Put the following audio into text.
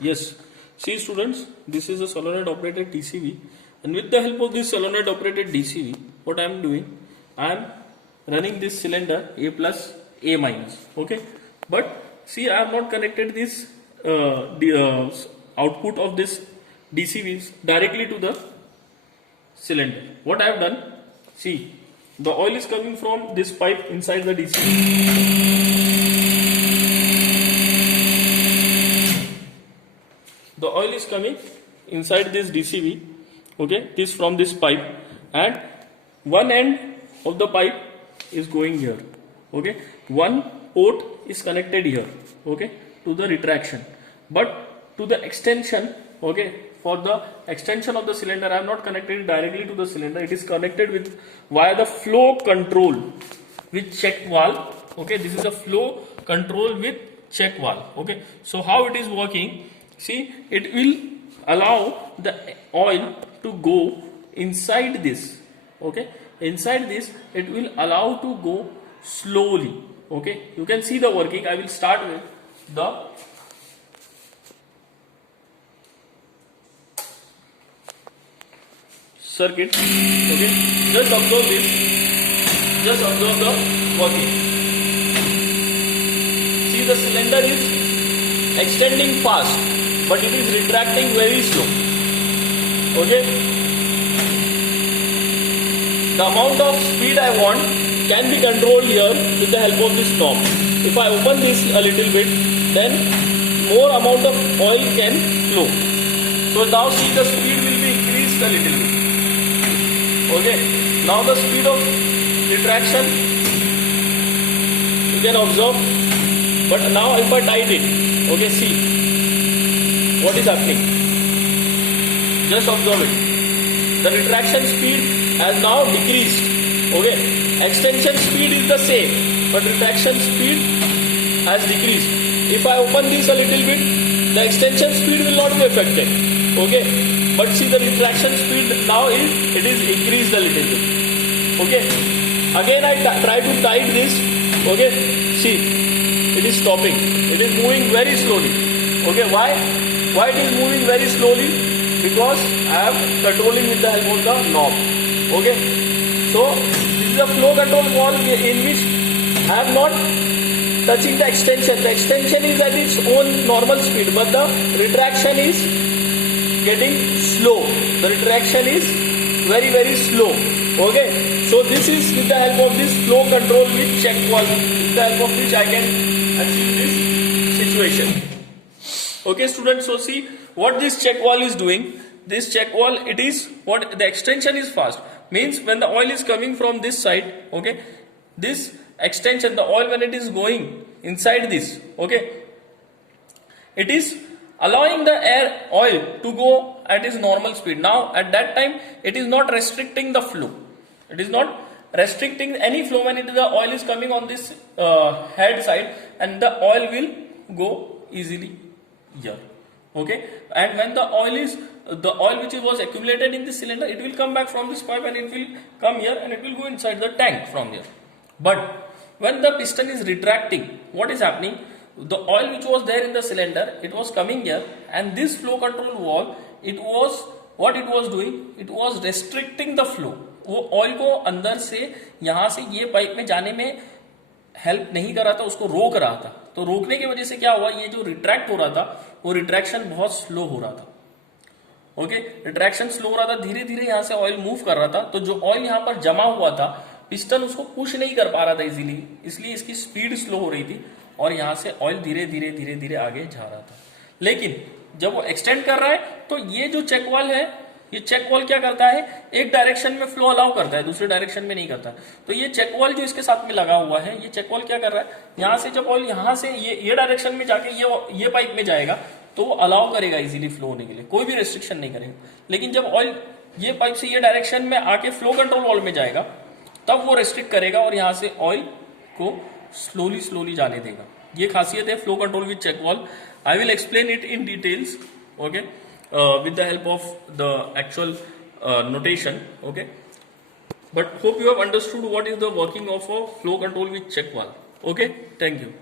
Yes. See students, this is a solenoid operated DCV, and with the help of this solenoid operated DCV, what I am doing, I am running this cylinder A plus A minus. Okay, but see, I have not connected this output of this DCVs directly to the cylinder. What I have done, see, the oil is coming from this pipe inside the DCV. The oil is coming inside this DCV, okay, this from this pipe, and one end of the pipe is going here, okay, one port is connected here, okay, to the retraction, but to the extension, okay, for the extension of the cylinder I am not connected directly to the cylinder, it is connected with via the flow control with check valve, okay, this is a flow control with check valve, okay. So how it is working? See, it will allow the oil to go inside this, okay, inside this it will allow to go slowly, okay. You can see the working. I will start with the circuit, okay. Just observe this, just observe the working. See, the cylinder is extending fast, but it is retracting very slow, okay. The amount of speed I want can be controlled here with the help of this knob. If I open this a little bit, then more amount of oil can flow. So now see, the speed will be increased a little bit, okay. Now the speed of retraction you can observe, but now if I tighten it, okay, see what is happening. Just observe it. The retraction speed has now decreased. Okay. Extension speed is the same, but retraction speed has decreased. If I open this a little bit, the extension speed will not be affected. Okay. But see, the retraction speed now it is increased a little bit. Okay. Again I try to tighten this. Okay. See, it is stopping. It is moving very slowly. Okay. Why it is moving very slowly? Because I am controlling with the help of the knob. Okay. So this is a flow control valve in which I am not touching the extension. The extension is at its own normal speed, but the retraction is getting slow. The retraction is very slow. Okay. So this is with the help of this flow control with check valve, with the help of which I can achieve this situation. Okay students, so see what this check valve is doing. This check valve, it is what the extension is fast, means when the oil is coming from this side, okay, this extension, the oil when it is going inside this, okay, it is allowing the air oil to go at its normal speed. Now at that time it is not restricting the flow, it is not restricting any flow when the oil is coming on this head side, and the oil will go easily here, okay. And when the oil which was accumulated in this cylinder, it will come back from this pipe and it will come here and it will go inside the tank from here. But when the piston is retracting, what is happening? The oil which was there in the cylinder, it was coming here, and this flow control valve, it was what it was doing, it was restricting the flow. वो oil को अंदर से यहाँ से ये pipe में जाने में हेल्प नहीं कर रहा था, उसको रोक रहा था. तो रोकने की वजह से क्या हुआ, ये जो रिट्रैक्ट हो रहा था वो रिट्रैक्शन बहुत स्लो हो रहा था. ओके, रिट्रैक्शन स्लो हो रहा था, धीरे धीरे यहाँ से ऑयल मूव कर रहा था. तो जो ऑयल यहाँ पर जमा हुआ था, पिस्टन उसको पुश नहीं कर पा रहा था इजीली, इसलिए इसकी स्पीड स्लो हो रही थी और यहाँ से ऑयल धीरे धीरे आगे जा रहा था. लेकिन जब वो एक्सटेंड कर रहा है तो ये जो चेक वाल्व है, ये चेक वाल्व क्या करता है, एक डायरेक्शन में फ्लो अलाउ करता है, दूसरे डायरेक्शन में नहीं करता. तो ये चेक वाल्व जो इसके साथ में लगा हुआ है, ये चेक वाल्व क्या कर रहा है, यहाँ से जब ऑयल यहाँ से ये डायरेक्शन में जाके ये पाइप में जाएगा तो वो अलाउ करेगा इजीली फ्लो होने के लिए, कोई भी रेस्ट्रिक्शन नहीं करेगा. लेकिन जब ऑयल ये पाइप से ये डायरेक्शन में आके फ्लो कंट्रोल वाल्व में जाएगा तब वो रेस्ट्रिक्ट करेगा और यहाँ से ऑयल को स्लोली जाने देगा. ये खासियत है flow control with check valve. I will explain it in details, okay, with the help of the actual notation, okay, but hope you have understood what is the working of a flow control with check valve. Okay, thank you.